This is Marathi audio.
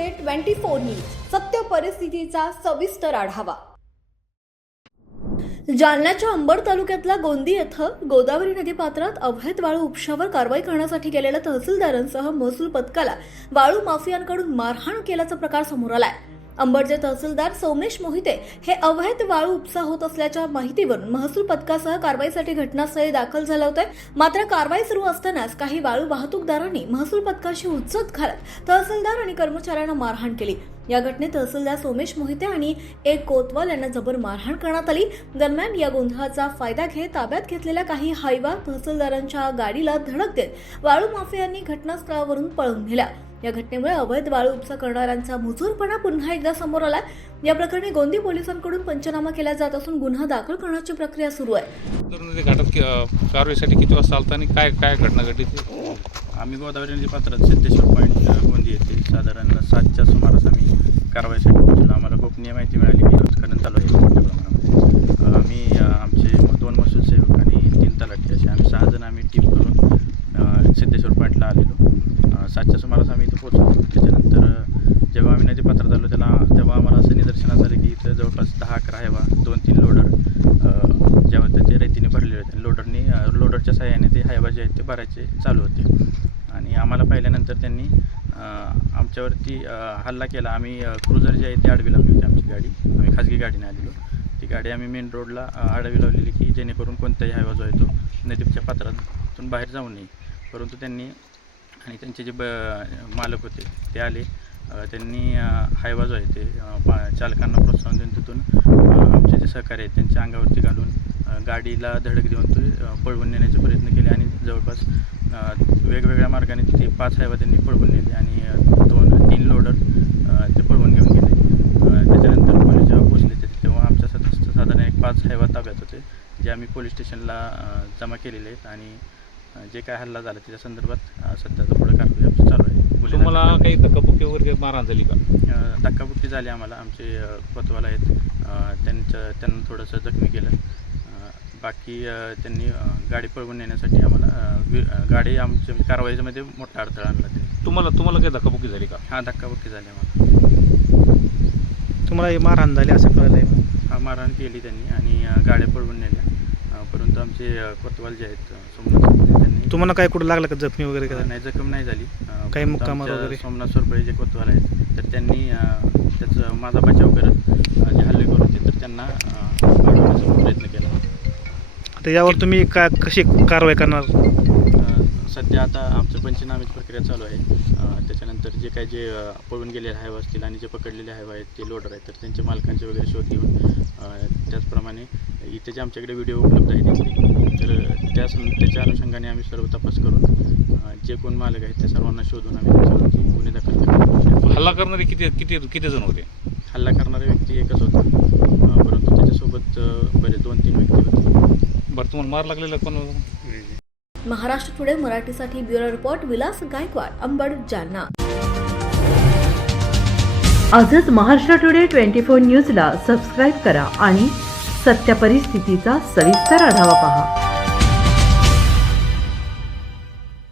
टुडे 24 न्यूज सत्य परिस्थितीचा सविस्तर आढावा। जालन्याच्या अंबड तालुक्यातल्या गोंदी येथे गोदावरी नदीपात्रात अवैध वाळू उपशावर कारवाई करण्यासाठी गेलेल्या तहसीलदारांसह महसूल पथकाला वाळू माफियांकडून मारहाण केल्याचा प्रकार समोर आलाय। अंबडचे तहसीलदार सोमेश मोहिते हे अवैध वाळू उपसा होत असल्याच्या माहितीवरून महसूल पथकासह कारवाईसाठी घटनास्थळी दाखल झाले होते। मात्र कारवाई सुरू असतानाच काही वाळू वाहतूकदारांनी महसूल पथकाशी हुज्जत घालत तहसीलदार आणि कर्मचाऱ्यांना मारहाण केली। या घटनेत तहसीलदार सोमेश मोहिते आणि एक कोतवाल यांना जबर मारहाण करण्यात आली। दरम्यान या गोंधळाचा फायदा घेत ताब्यात घेतलेल्या काही हायवा तहसीलदारांच्या गाडीला धडक देत वाळू माफियांनी घटनास्थळावरून पळून नेल्या। या घटनेमुळे अवैध वाळू उपसा करणाऱ्यांचा मुजोरपणा पुन्हा एकदा समोर आला। या प्रकरणी गोंदी पोलिसांकडून पंचनामा केला जात असून गुन्हा दाखल करण्याची प्रक्रिया सुरू आहे। घाटात कारवाईसाठी किती वाजता आलता आणि काय काय घटना घडली? आम्ही गोदावरी नदीपात्रात सिद्धेश्वर पॉईंट गोंदी येथे साधारण 7च्या सुमारास आम्ही कारवाईसाठी पोहोचलो। आम्हाला गोपनीय माहिती मिळाली की खनन चालू आहे मोठ्या प्रमाणामध्ये। आम्ही आमचे 2 महसूल सेवक आणि 3 तलाठी असे आम्ही 6 जण आम्ही टीम करून सिद्धेश्वर पॉईंटला आलेलो। 7च्या सुमारास आम्ही इथं पोहोचलो। त्याच्यानंतर जेव्हा आम्ही नदीपात्रात आलो तेव्हा आम्हाला असं निदर्शनास आलं की इथं जवळपास 10-11 हायवा 2-3 लोडर जेव्हा ते रेतीने भरलेले होते। लोडरच्या सहाय्याने ते हायवा जे आहेत ते भरायचे चालू होते आणि आम्हाला पाहिल्यानंतर त्यांनी आमच्यावरती हल्ला केला। आम्ही क्रुझर जे आहे ते आडवी लावली होती आमची गाडी। आम्ही खाजगी गाडीने आलेलो। ती गाडी आम्ही मेन रोडला आडवी लावलेली की जेणेकरून कोणताही हायवा जो आहे तो नदीच्या पात्रातून बाहेर जाऊ नये। परंतु त्यांनी आणि त्यांचे जे मालक होते ते आले। त्यांनी हायवा जो आहे ते चालकांना प्रोत्साहन देऊन तिथून आमचे जे सहकारी आहेत त्यांच्या अंगावरती घालून गाडीला धडक देऊन ते पळवून नेण्याचे प्रयत्न केले आणि जवळपास वेगवेगळ्या मार्गाने ते 5 हायवा त्यांनी पळवून नेले आणि 2-3 लोडर ते पळवून घेऊन गेले। त्याच्यानंतर पोलीस जेव्हा पोहोचले तेव्हा आमच्या साधारण 5 हायवा ताब्यात होते जे आम्ही पोलीस स्टेशनला जमा केलेले आहेत आणि जे काय हल्ला झाला त्याच्या संदर्भात सध्याचा पुढे कारवाई आमची चालू आहे। तुम्हाला काही धक्काबुक्की वगैरे मारहाण झाली का? धक्काबुक्की झाली आम्हाला। आमचे कोतवाल आहेत त्यांना थोडंसं जखमी केलं। बाकी त्यांनी गाडी पळवून नेण्यासाठी आम्हाला गाडी आमच्या कारवाईमध्ये मोठा अडथळा आणला त्यांनी। तुम्हाला काही धक्काबुक्की झाली का? हां, धक्काबुक्की झाली आम्हाला। तुम्हाला मारहाण झाली असं कळलं आहे? हां, मारहाण केली त्यांनी आणि गाड्या पळवून नेल्या। परंतु आमचे कोतवाल जे आहेत सोमनाथ त्यांनी तुम्हाला काय कुठं लागलं का? जखमी वगैरे का? नाही, जखम नाही झाली। काही मुक्कामार वगैरे? सोमनाथ सोरपळे जे कोतवाल आहेत तर त्यांनी त्याचं माझा बचाव करत जे हल्ले करून होते तर त्यांना अडवण्याचा प्रयत्न केला। आता यावर तुम्ही कशी कारवाई करणार? सध्या आता आमचं पंचनाम्याची प्रक्रिया चालू आहे। त्याच्यानंतर जे पळून गेलेले हायवा असतील आणि जे पकडलेले हायवा आहेत ते लोडर आहेत तर त्यांच्या मालकांचे वगैरे शोध घेऊन त्याचप्रमाणे इथे जे आमच्याकडे व्हिडिओ उपलब्ध आहेत तिथले तर त्याच्या अनुषंगाने आम्ही सर्व तपास करून जे कोण मालक आहेत त्या सर्वांना शोधून आम्ही त्याच्यावरती गुन्हे दाखल करतो। हल्ला करणारे किती जण होते? हल्ला करणारे व्यक्ती एकच होता, परंतु त्याच्यासोबत बरे 2-3 व्यक्ती होते। बरं, तुम्हाला मार लागलेला कोण? महाराष्ट्र टुडे मराठीसाठी ब्युरो रिपोर्ट विलास गायकवाड, अंबड, जालना। आजच महाराष्ट्र टुडे 24 न्यूजला सबस्क्राईब करा आणि सत्य परिस्थितीचा सविस्तर आढावा पहा।